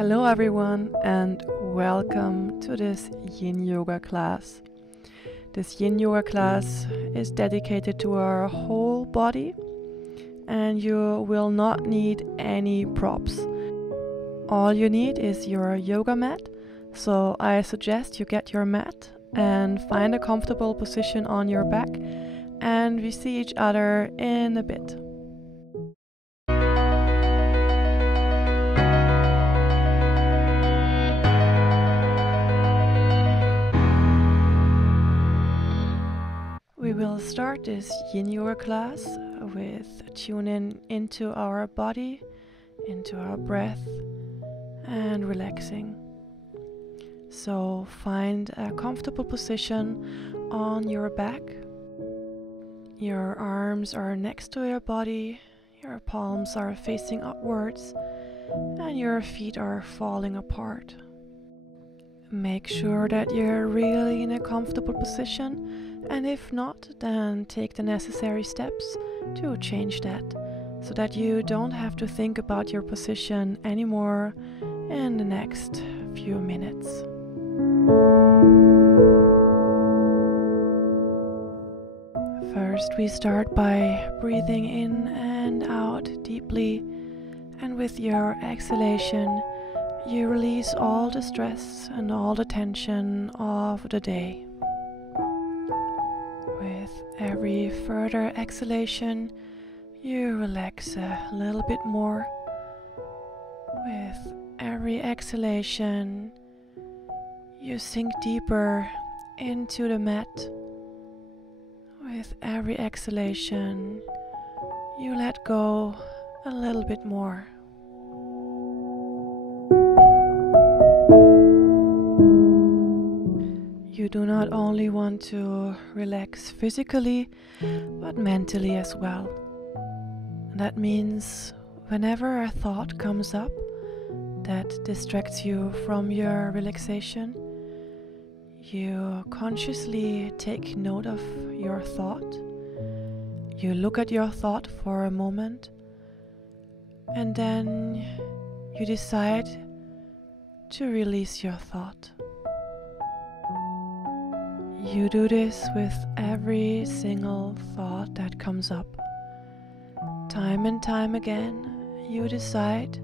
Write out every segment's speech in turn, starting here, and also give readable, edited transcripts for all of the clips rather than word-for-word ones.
Hello everyone and welcome to this Yin Yoga class. This Yin Yoga class is dedicated to our whole body and you will not need any props. All you need is your yoga mat, so I suggest you get your mat and find a comfortable position on your back, and we see each other in a bit. We will start this Yin Yoga class with tuning into our body, into our breath, and relaxing. So find a comfortable position on your back. Your arms are next to your body, your palms are facing upwards, and your feet are falling apart. Make sure that you're really in a comfortable position, and if not, then take the necessary steps to change that, so that you don't have to think about your position anymore in the next few minutes. First, we start by breathing in and out deeply, and with your exhalation, you release all the stress and all the tension of the day. With every further exhalation, you relax a little bit more. With every exhalation, you sink deeper into the mat. With every exhalation, you let go a little bit more. You do not only want to relax physically, but mentally as well. That means whenever a thought comes up that distracts you from your relaxation, you consciously take note of your thought. You look at your thought for a moment, and then you decide to release your thought. You do this with every single thought that comes up. Time and time again, you decide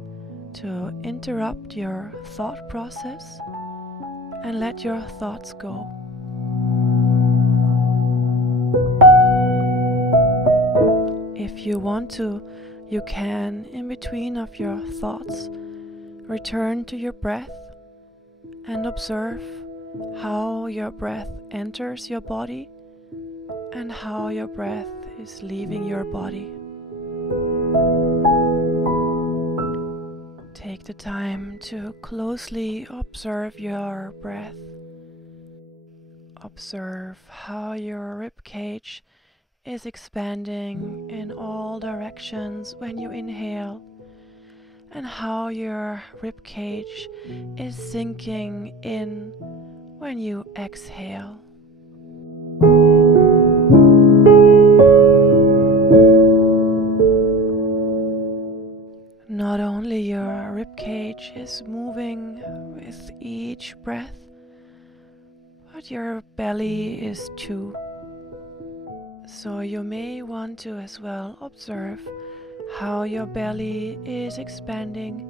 to interrupt your thought process and let your thoughts go. If you want to, you can, in between of your thoughts, return to your breath and observe how your breath enters your body and how your breath is leaving your body. Take the time to closely observe your breath. Observe how your rib cage is expanding in all directions when you inhale, and how your rib cage is sinking in when you exhale. Not only your rib cage is moving with each breath, but your belly is too. So you may want to as well observe how your belly is expanding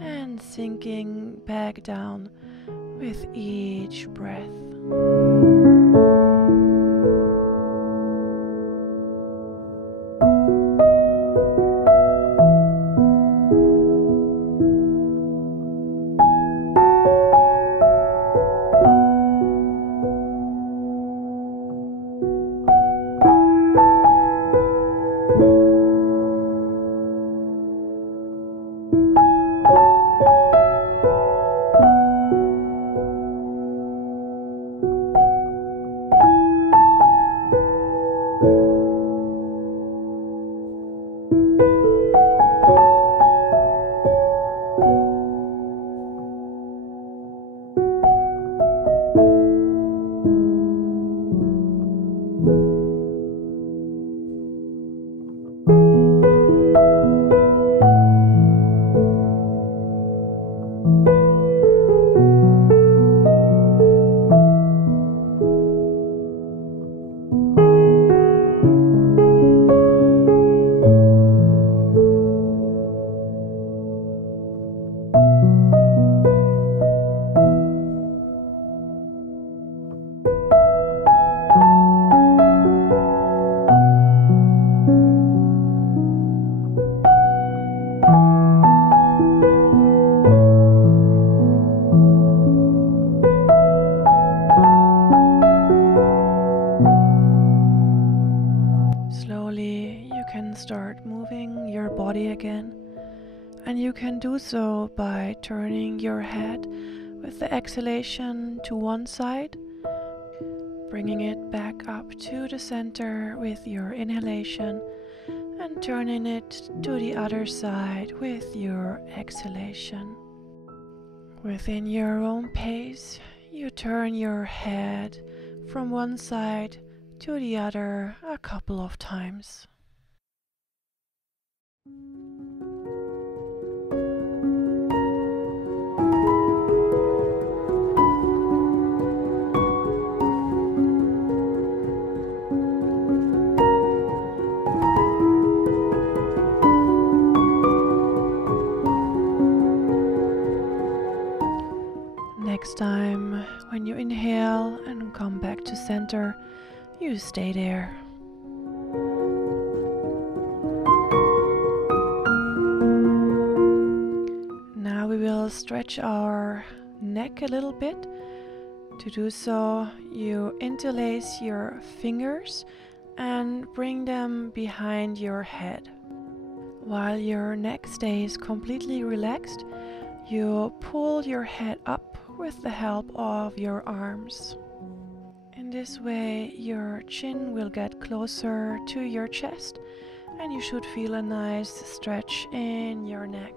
and sinking back down with each breath. Start moving your body again, and you can do so by turning your head with the exhalation to one side, bringing it back up to the center with your inhalation, and turning it to the other side with your exhalation. Within your own pace, you turn your head from one side to the other a couple of times. Next time, when you inhale and come back to center, you stay there. Now we will stretch our neck a little bit. To do so, you interlace your fingers and bring them behind your head. While your neck stays completely relaxed, you pull your head up with the help of your arms. In this way, your chin will get closer to your chest, and you should feel a nice stretch in your neck.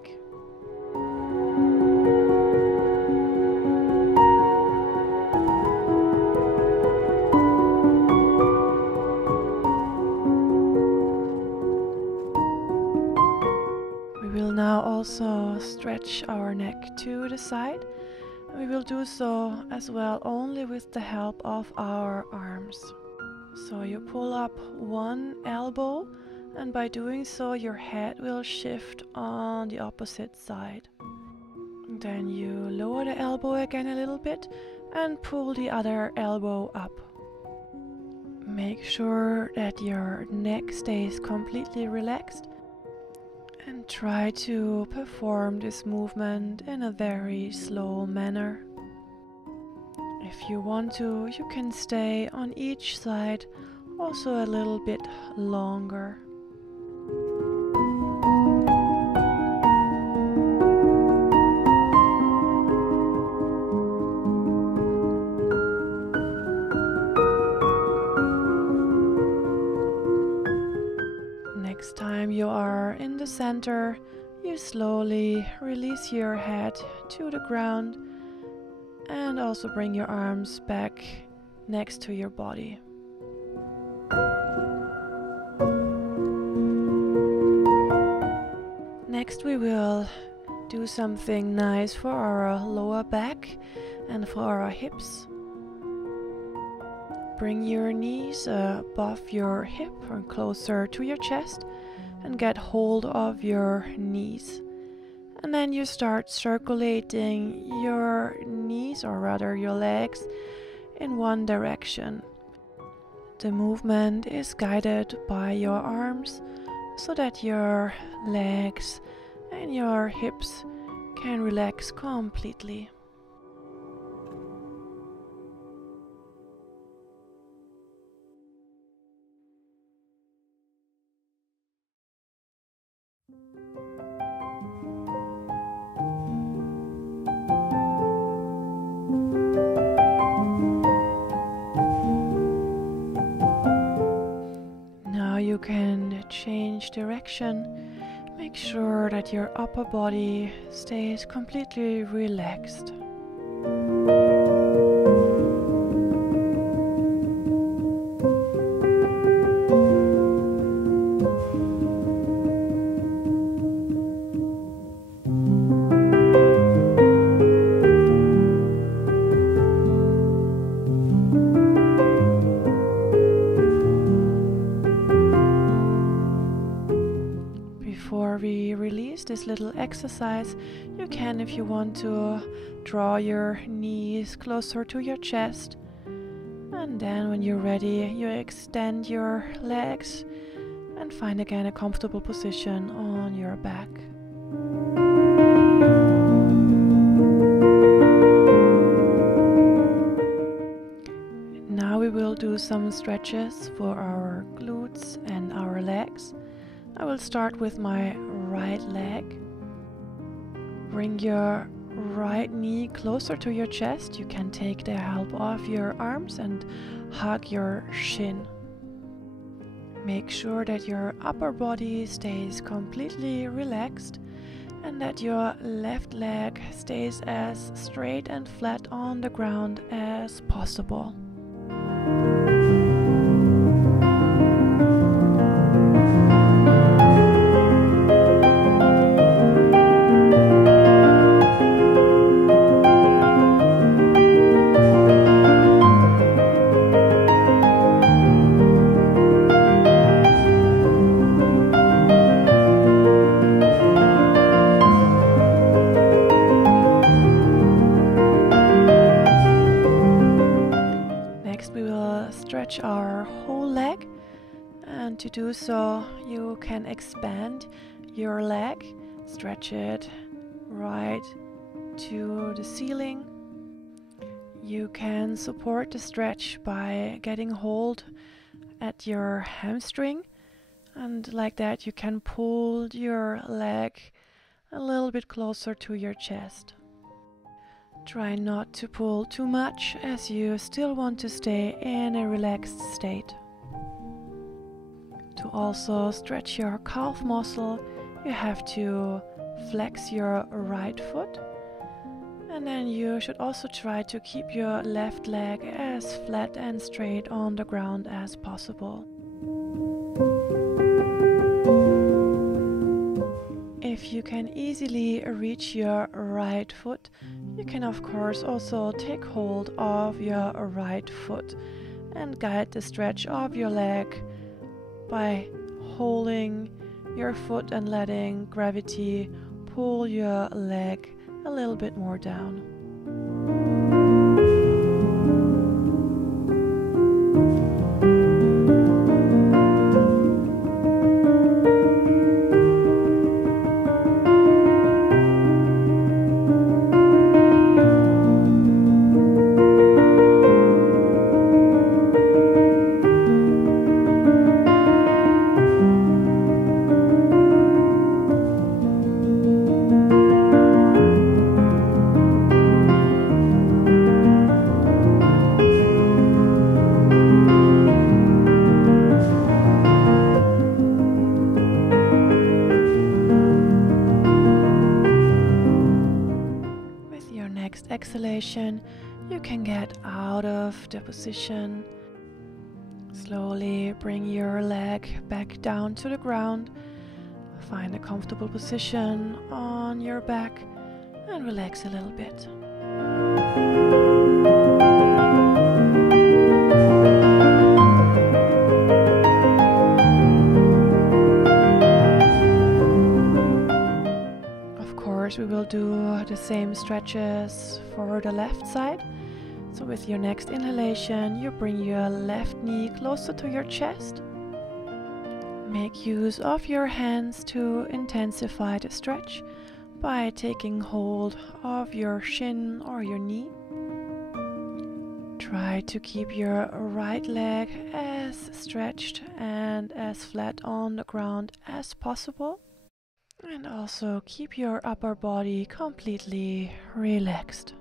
We will now also stretch our neck to the side. We will do so as well only with the help of our arms. So you pull up one elbow, and by doing so your head will shift on the opposite side. Then you lower the elbow again a little bit and pull the other elbow up. Make sure that your neck stays completely relaxed, and try to perform this movement in a very slow manner. If you want to, you can stay on each side also a little bit longer. Next time you are in the center, you slowly release your head to the ground and also bring your arms back next to your body. Next we will do something nice for our lower back and for our hips. Bring your knees above your hip or closer to your chest and get hold of your knees. And then you start circulating your knees, or rather your legs, in one direction. The movement is guided by your arms so that your legs and your hips can relax completely. Now you can change direction. Make sure that your upper body stays completely relaxed. exercise, you can, if you want to, draw your knees closer to your chest. And then when you're ready, you extend your legs and find again a comfortable position on your back. Now we will do some stretches for our glutes and our legs. I will start with my right leg. Bring your right knee closer to your chest. You can take the help of your arms and hug your shin. Make sure that your upper body stays completely relaxed and that your left leg stays as straight and flat on the ground as possible. Stretch our whole leg, and to do so you can expand your leg, stretch it right to the ceiling. You can support the stretch by getting hold at your hamstring, and like that you can pull your leg a little bit closer to your chest. Try not to pull too much, as you still want to stay in a relaxed state. To also stretch your calf muscle, you have to flex your right foot, and then you should also try to keep your left leg as flat and straight on the ground as possible. If you can easily reach your right foot, you can of course also take hold of your right foot and guide the stretch of your leg by holding your foot and letting gravity pull your leg a little bit more down. Exhalation, you can get out of the position. Slowly bring your leg back down to the ground. Find a comfortable position on your back and relax a little bit. We will do the same stretches for the left side. So with your next inhalation, you bring your left knee closer to your chest. Make use of your hands to intensify the stretch by taking hold of your shin or your knee. Try to keep your right leg as stretched and as flat on the ground as possible. And also keep your upper body completely relaxed.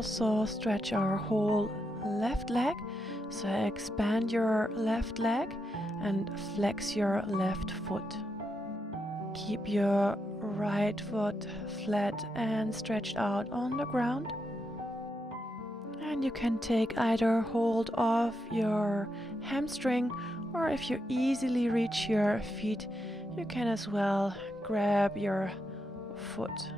Also stretch our whole left leg, so expand your left leg and flex your left foot. Keep your right foot flat and stretched out on the ground. And you can take either hold of your hamstring, or if you easily reach your feet, you can as well grab your foot.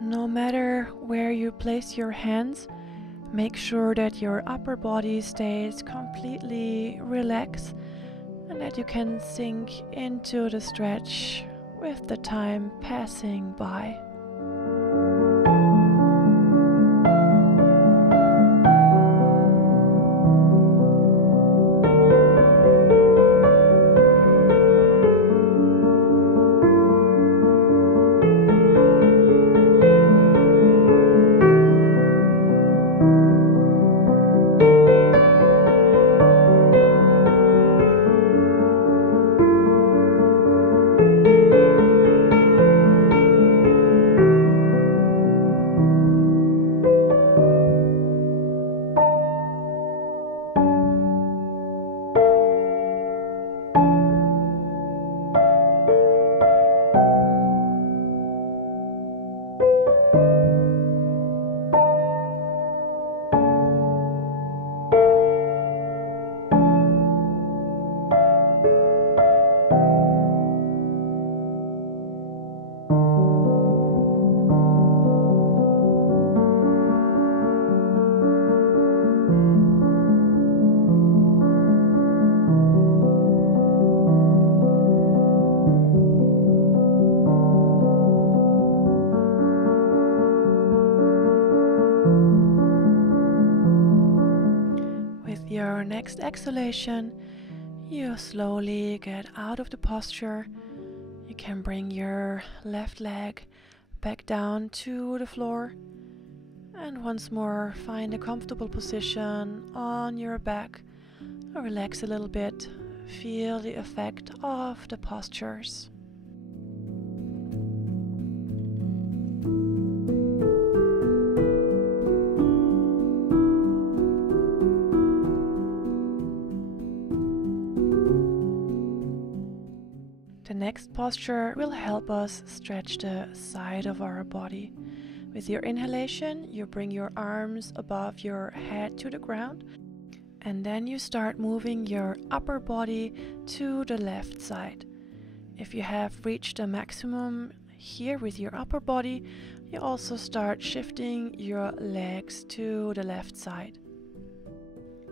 No matter where you place your hands, make sure that your upper body stays completely relaxed and that you can sink into the stretch with the time passing by. With your next exhalation, you slowly get out of the posture. You can bring your left leg back down to the floor and once more find a comfortable position on your back. Relax a little bit, feel the effect of the postures. The next posture will help us stretch the side of our body. With your inhalation, you bring your arms above your head to the ground, and then you start moving your upper body to the left side. If you have reached a maximum here with your upper body, you also start shifting your legs to the left side.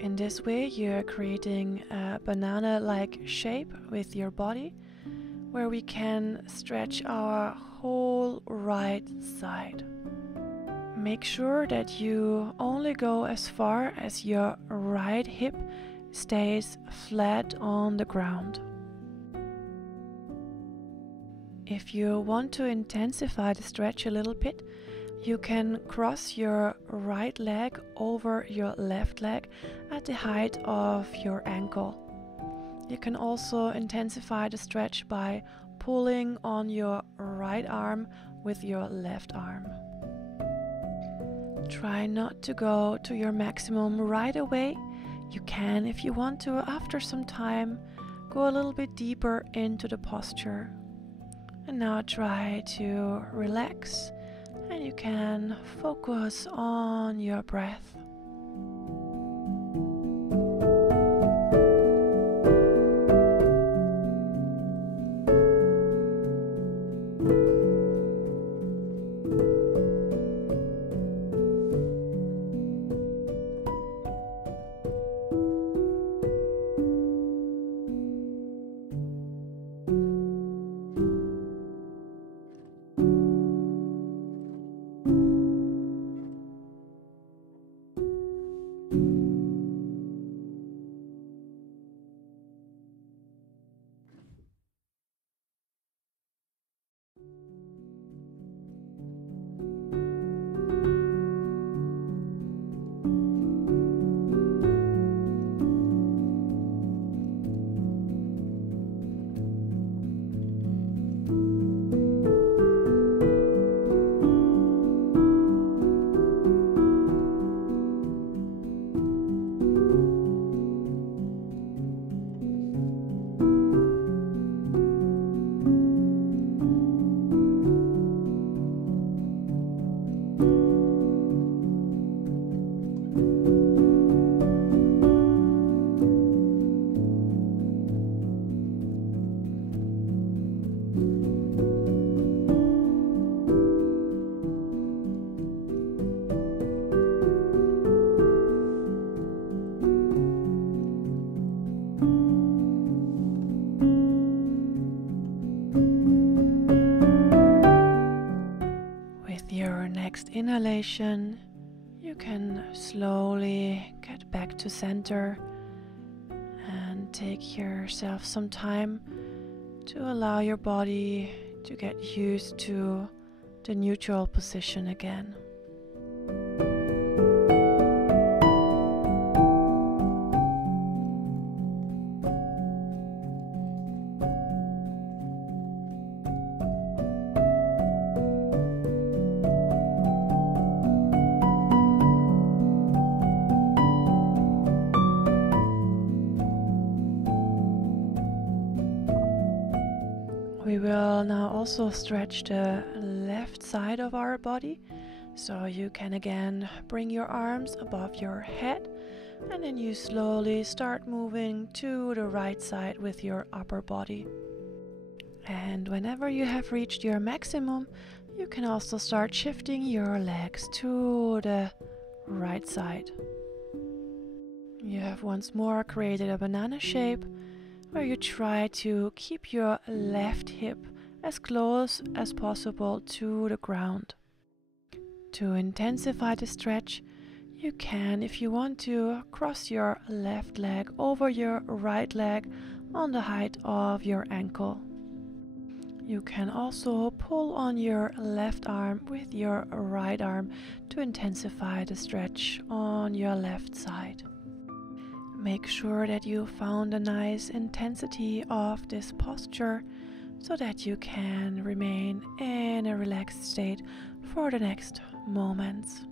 In this way, you're creating a banana-like shape with your body, where we can stretch our whole right side. Make sure that you only go as far as your right hip stays flat on the ground. If you want to intensify the stretch a little bit, you can cross your right leg over your left leg at the height of your ankle. You can also intensify the stretch by pulling on your right arm with your left arm. Try not to go to your maximum right away. You can, if you want to, after some time, go a little bit deeper into the posture. And now try to relax, and you can focus on your breath. inhalation, you can slowly get back to center and take yourself some time to allow your body to get used to the neutral position again. We will now also stretch the left side of our body, so you can again bring your arms above your head, and then you slowly start moving to the right side with your upper body. And whenever you have reached your maximum, you can also start shifting your legs to the right side. You have once more created a banana shape, where you try to keep your left hip as close as possible to the ground. To intensify the stretch, you can, if you want to, cross your left leg over your right leg on the height of your ankle. You can also pull on your left arm with your right arm to intensify the stretch on your left side. Make sure that you found a nice intensity of this posture so that you can remain in a relaxed state for the next moments.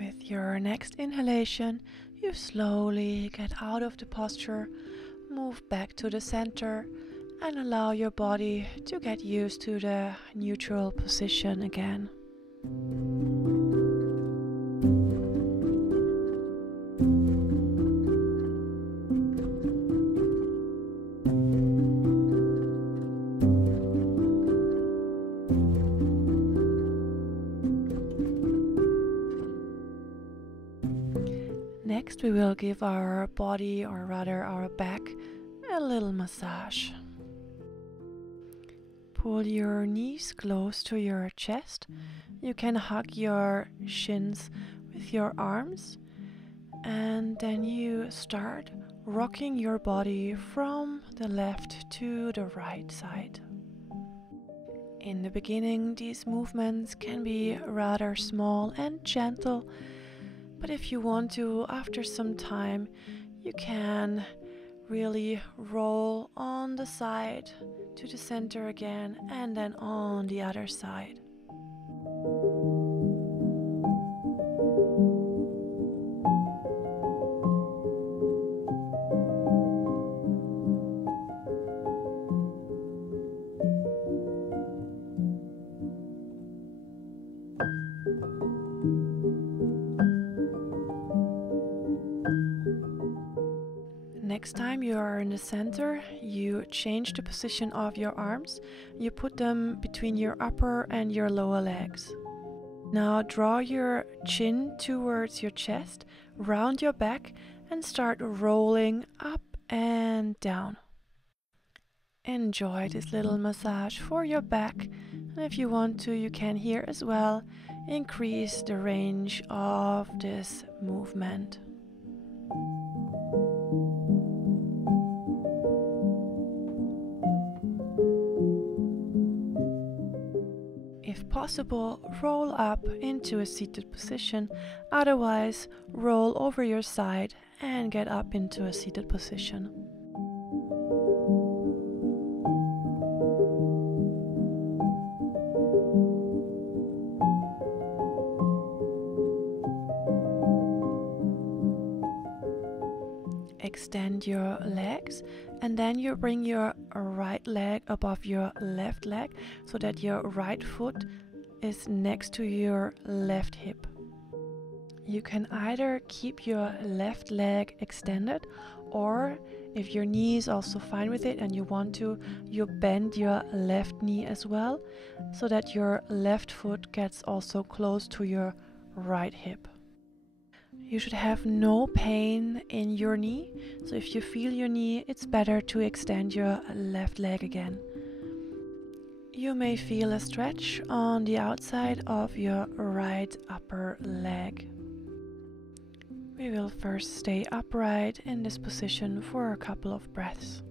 With your next inhalation, you slowly get out of the posture, move back to the center, and allow your body to get used to the neutral position again. Next, we will give our body, or rather our back, a little massage. Pull your knees close to your chest. You can hug your shins with your arms, and then you start rocking your body from the left to the right side. In the beginning, these movements can be rather small and gentle, but if you want to, after some time, you can really roll on the side to the center again, and then on the other side. Next time you are in the center, you change the position of your arms. You put them between your upper and your lower legs. Now draw your chin towards your chest, round your back, and start rolling up and down. Enjoy this little massage for your back, and if you want to, you can here as well increase the range of this movement. If possible, roll up into a seated position, otherwise roll over your side and get up into a seated position. Extend your legs, and then you bring your right leg above your left leg so that your right foot is next to your left hip. You can either keep your left leg extended, or if your knee is also fine with it and you want to, you bend your left knee as well so that your left foot gets also close to your right hip. You should have no pain in your knee, so if you feel your knee, it's better to extend your left leg again. You may feel a stretch on the outside of your right upper leg. We will first stay upright in this position for a couple of breaths.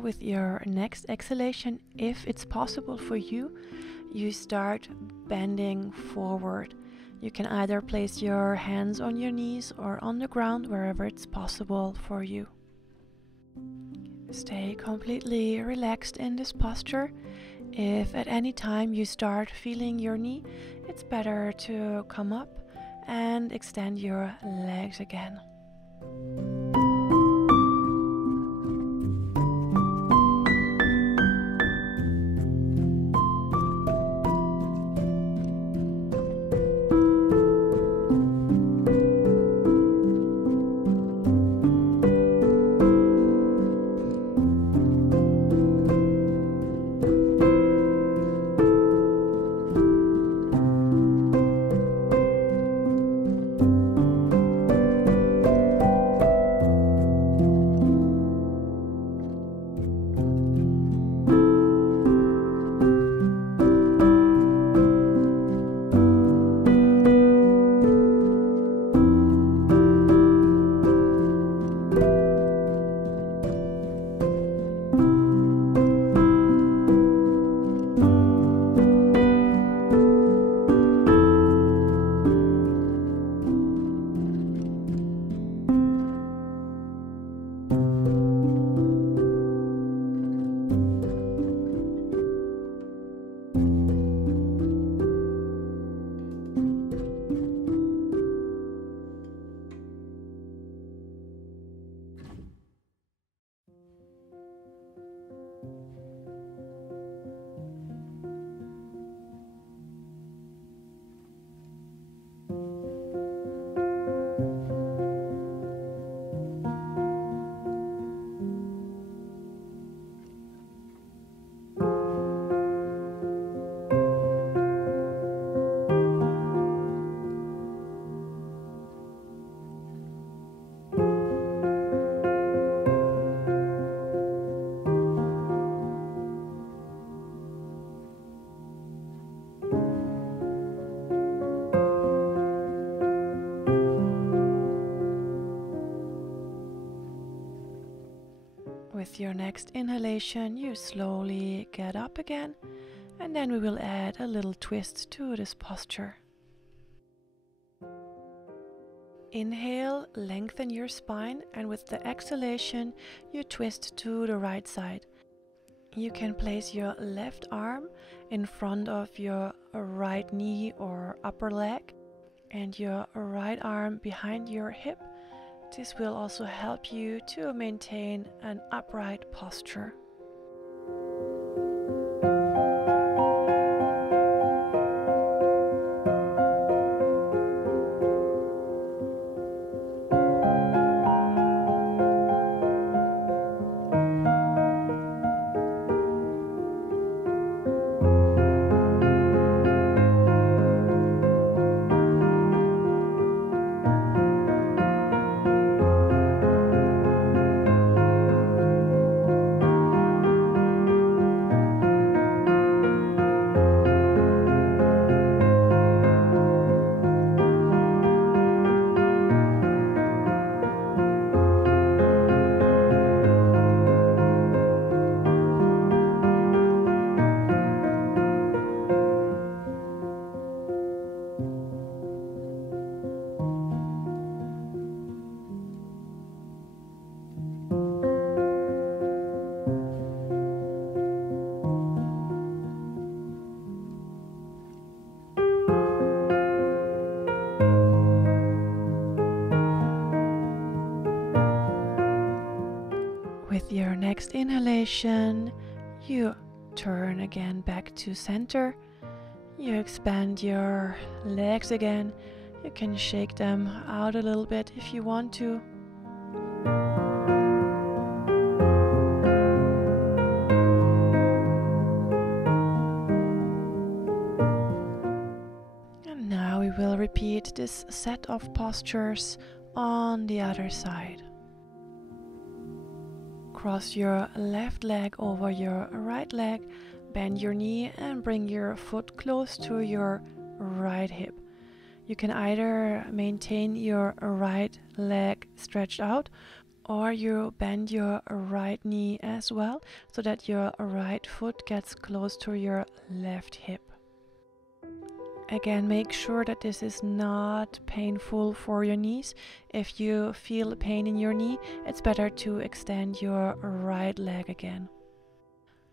With your next exhalation, if it's possible for you, you start bending forward. You can either place your hands on your knees or on the ground, wherever it's possible for you. Stay completely relaxed in this posture. If at any time you start feeling your knee, it's better to come up and extend your legs again. With your next inhalation, you slowly get up again, and then we will add a little twist to this posture. Inhale, lengthen your spine, and with the exhalation, you twist to the right side. You can place your left arm in front of your right knee or upper leg, and your right arm behind your hip, This will also help you to maintain an upright posture. With your next inhalation, you turn again back to center. You expand your legs again. You can shake them out a little bit if you want to. And now we will repeat this set of postures on the other side. Cross your left leg over your right leg, bend your knee and bring your foot close to your right hip. You can either maintain your right leg stretched out, or you bend your right knee as well so that your right foot gets close to your left hip. Again, make sure that this is not painful for your knees. If you feel pain in your knee, it's better to extend your right leg again.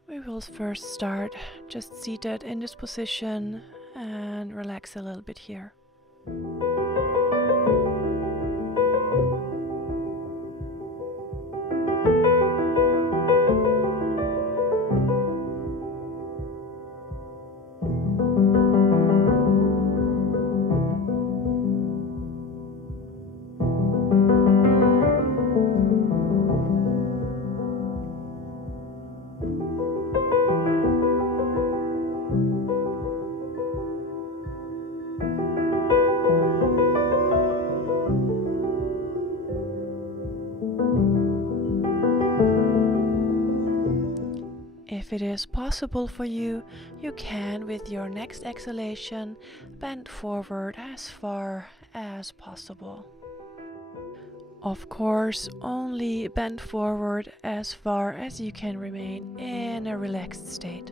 We will first start just seated in this position and relax a little bit here. If it is possible for you, you can, with your next exhalation, bend forward as far as possible. Of course, only bend forward as far as you can remain in a relaxed state.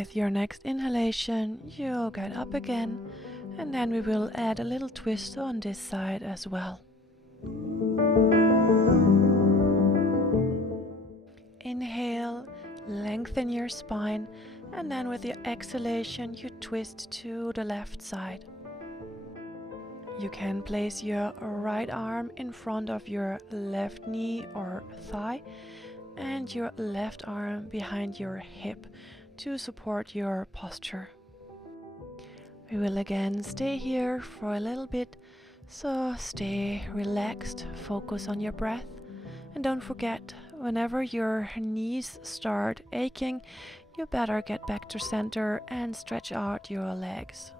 With your next inhalation, you'll get up again, and then we will add a little twist on this side as well. Inhale, lengthen your spine, and then with your exhalation, you twist to the left side. You can place your right arm in front of your left knee or thigh, and your left arm behind your hip to support your posture. We will again stay here for a little bit, so stay relaxed, focus on your breath, and don't forget, whenever your knees start aching, you better get back to center and stretch out your legs.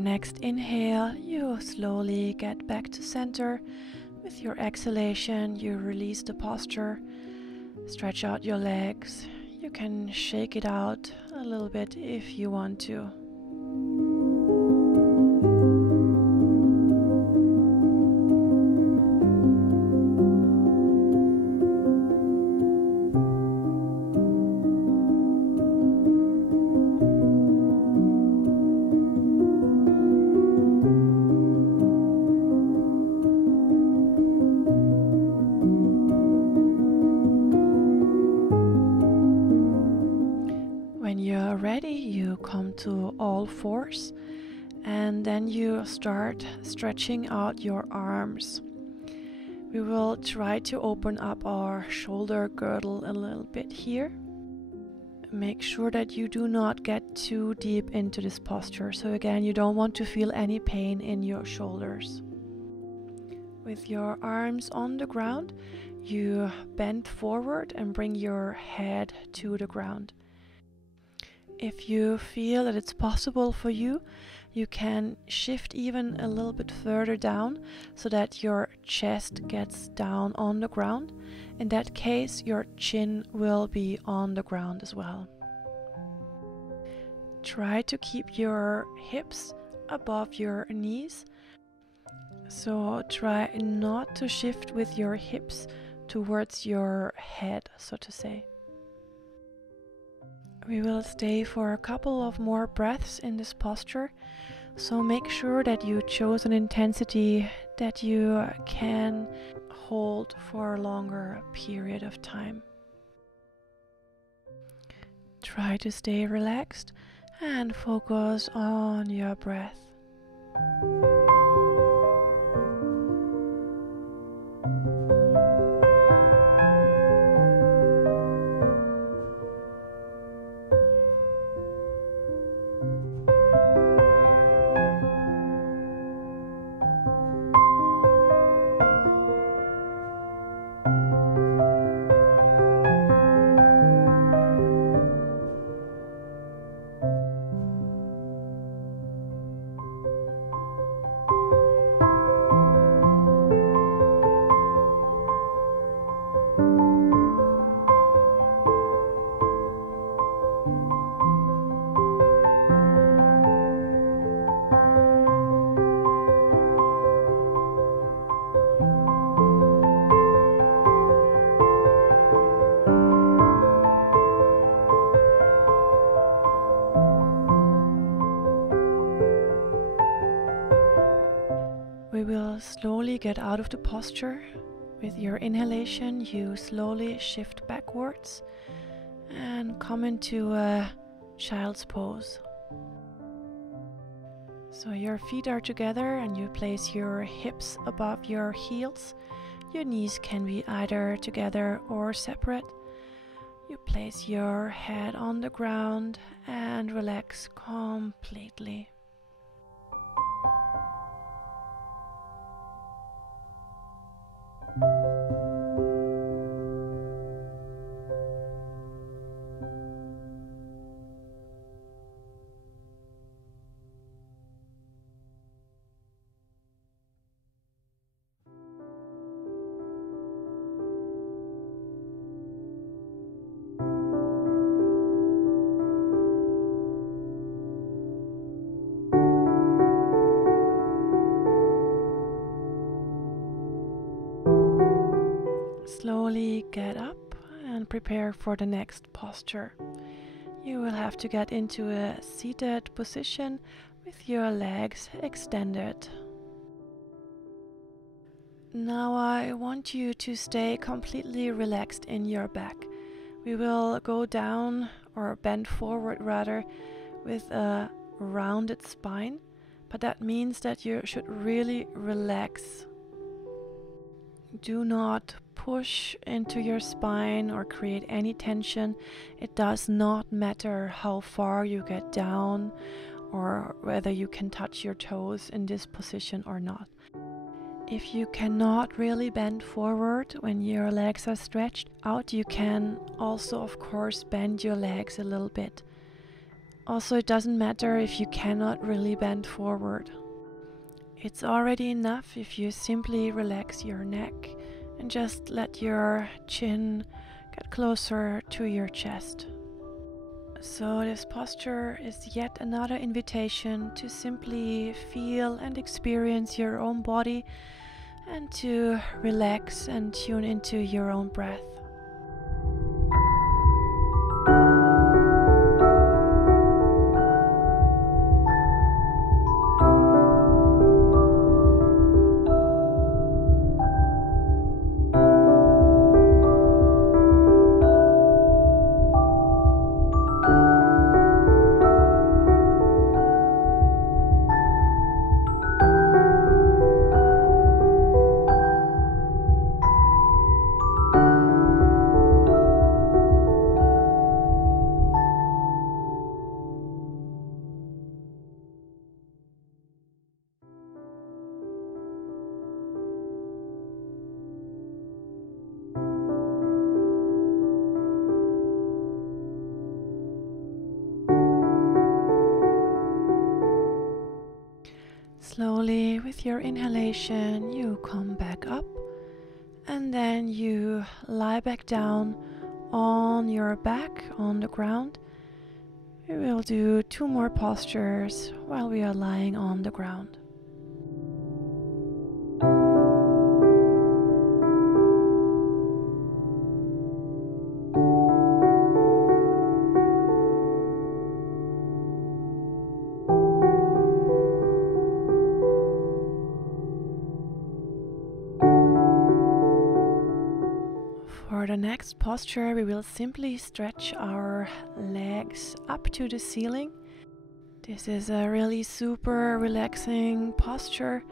Next inhale, you slowly get back to center. With your exhalation, you release the posture, stretch out your legs. You can shake it out a little bit if you want to. When you're ready, you come to all fours, and then you start stretching out your arms. We will try to open up our shoulder girdle a little bit here. Make sure that you do not get too deep into this posture. So again, you don't want to feel any pain in your shoulders. With your arms on the ground, you bend forward and bring your head to the ground. If you feel that it's possible for you, you can shift even a little bit further down so that your chest gets down on the ground. In that case, your chin will be on the ground as well. Try to keep your hips above your knees. So try not to shift with your hips towards your head, so to say. We will stay for a couple of more breaths in this posture, so make sure that you chose an intensity that you can hold for a longer period of time. Try to stay relaxed and focus on your breath. will slowly get out of the posture. With your inhalation, you slowly shift backwards and come into a child's pose. So your feet are together and you place your hips above your heels. Your knees can be either together or separate. You place your head on the ground and relax completely. Slowly get up and prepare for the next posture. You will have to get into a seated position with your legs extended. Now I want you to stay completely relaxed in your back. We will go down or bend forward rather with a rounded spine, but that means that you should really relax. Do not push into your spine or create any tension. It does not matter how far you get down or whether you can touch your toes in this position or not. If you cannot really bend forward when your legs are stretched out, you can also, of course, bend your legs a little bit. Also, it doesn't matter if you cannot really bend forward. It's already enough if you simply relax your neck and just let your chin get closer to your chest. So this posture is yet another invitation to simply feel and experience your own body and to relax and tune into your own breath. Slowly, with your inhalation, you come back up and then you lie back down on your back on the ground. We will do 2 more postures while we are lying on the ground. For the next posture, we will simply stretch our legs up to the ceiling. This is a really super relaxing posture.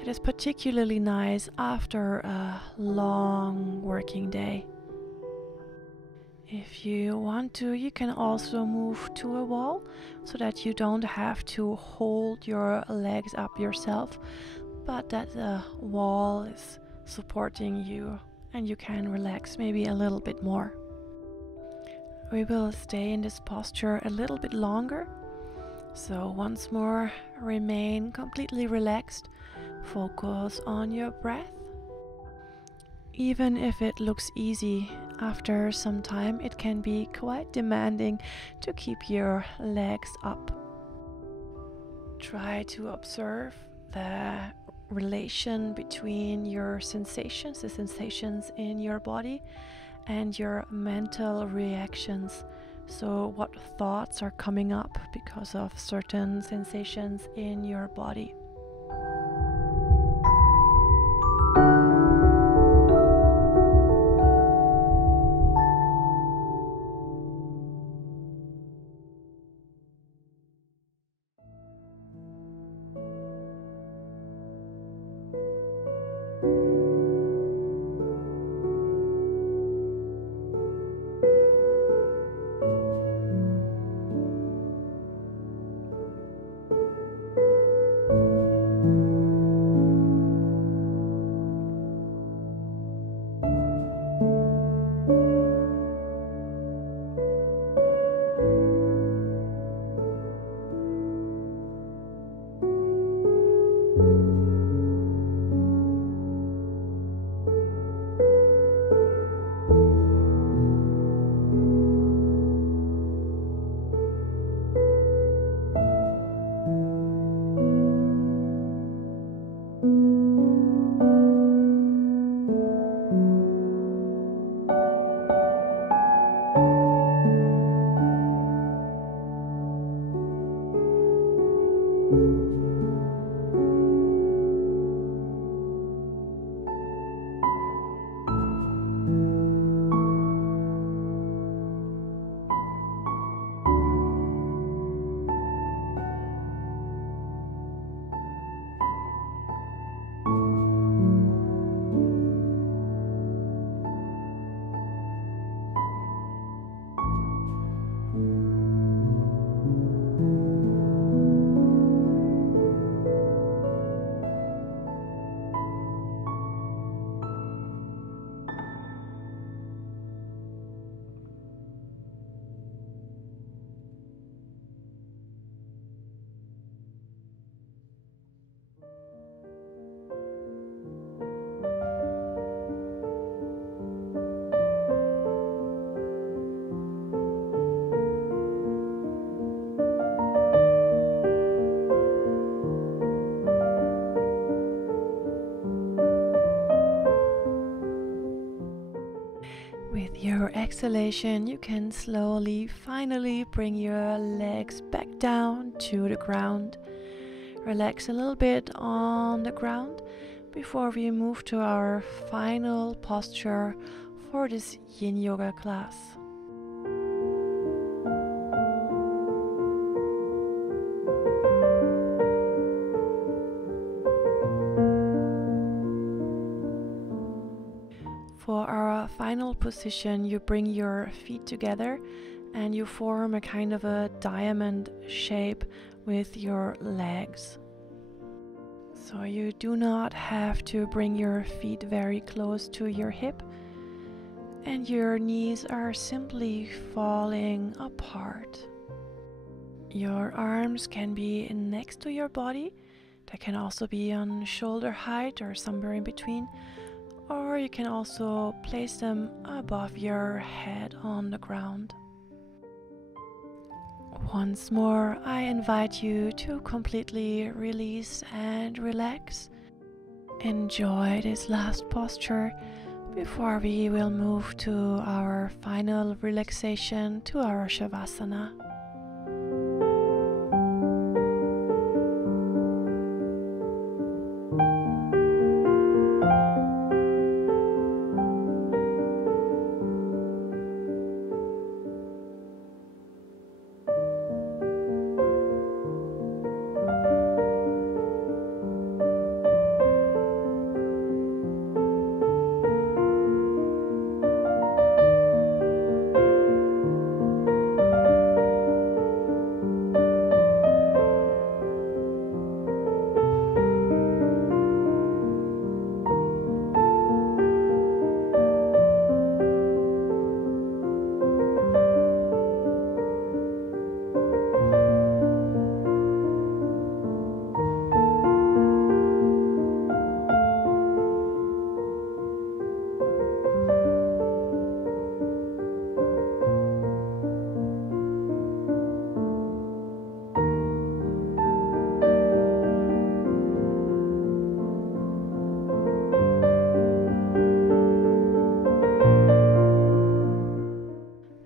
It is particularly nice after a long working day. If you want to, you can also move to a wall so that you don't have to hold your legs up yourself, but that the wall is supporting you and you can relax maybe a little bit more. We will stay in this posture a little bit longer. So once more, remain completely relaxed. Focus on your breath. Even if it looks easy, after some time it can be quite demanding to keep your legs up. Try to observe the relation between your sensations, the sensations in your body, and your mental reactions. So what thoughts are coming up because of certain sensations in your body. With your exhalation, you can slowly, finally bring your legs back down to the ground. Relax a little bit on the ground before we move to our final posture for this Yin Yoga class. For our final position, you bring your feet together and you form a kind of a diamond shape with your legs. So you do not have to bring your feet very close to your hip, and your knees are simply falling apart. Your arms can be next to your body. They can also be on shoulder height or somewhere in between. Or you can also place them above your head on the ground. Once more, I invite you to completely release and relax. Enjoy this last posture before we will move to our final relaxation, to our Shavasana.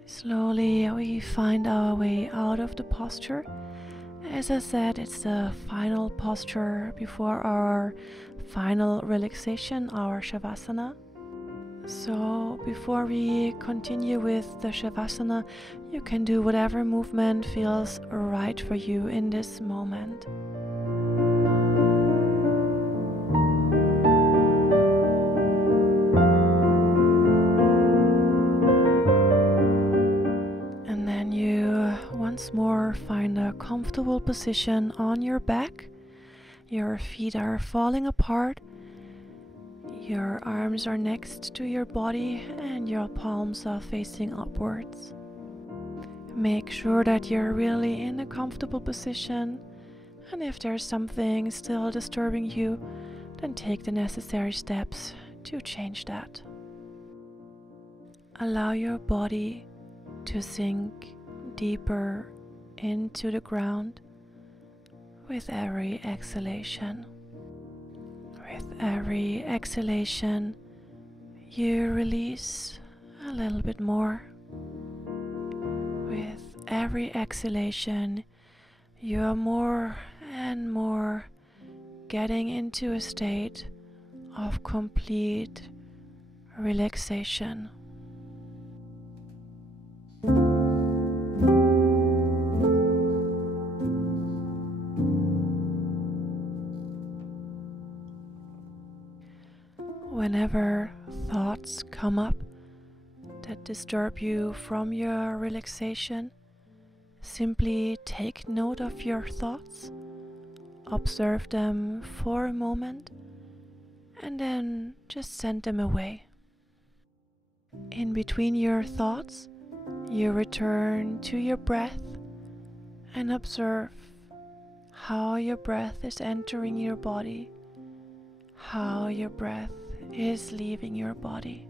Slowly we find our way out of the posture. As I said, it's the final posture before our final relaxation, our Shavasana. So before we continue with the Shavasana, you can do whatever movement feels right for you in this moment. And then you once more find a comfortable position on your back. Your feet are falling apart. Your arms are next to your body and your palms are facing upwards. Make sure that you're really in a comfortable position, and if there's something still disturbing you, then take the necessary steps to change that. Allow your body to sink deeper into the ground with every exhalation. With every exhalation, you release a little bit more. With every exhalation, you are more and more getting into a state of complete relaxation. Whenever thoughts come up that disturb you from your relaxation, simply take note of your thoughts, observe them for a moment, and then just send them away. In between your thoughts, you return to your breath and observe how your breath is entering your body, how your breath is leaving your body.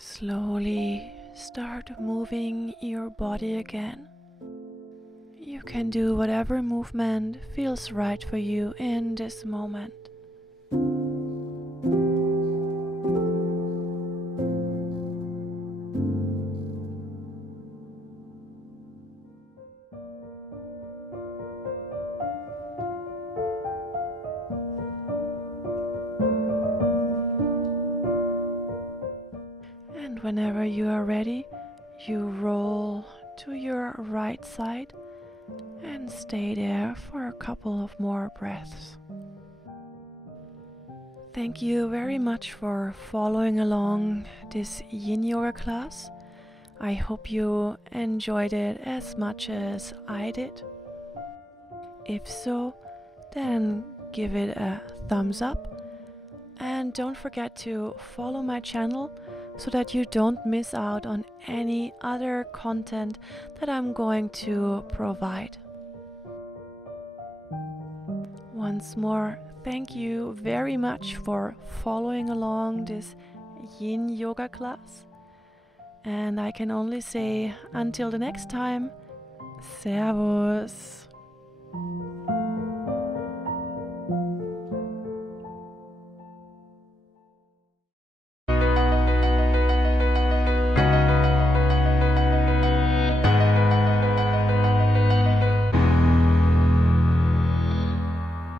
Slowly start moving your body again. You can do whatever movement feels right for you in this moment. And whenever you are ready, you roll to your right side and stay there for a couple of more breaths. Thank you very much for following along this Yin Yoga class. I hope you enjoyed it as much as I did. If so, then give it a thumbs up and don't forget to follow my channel so that you don't miss out on any other content that I'm going to provide. Once more, thank you very much for following along this Yin Yoga class. And I can only say until the next time, Servus.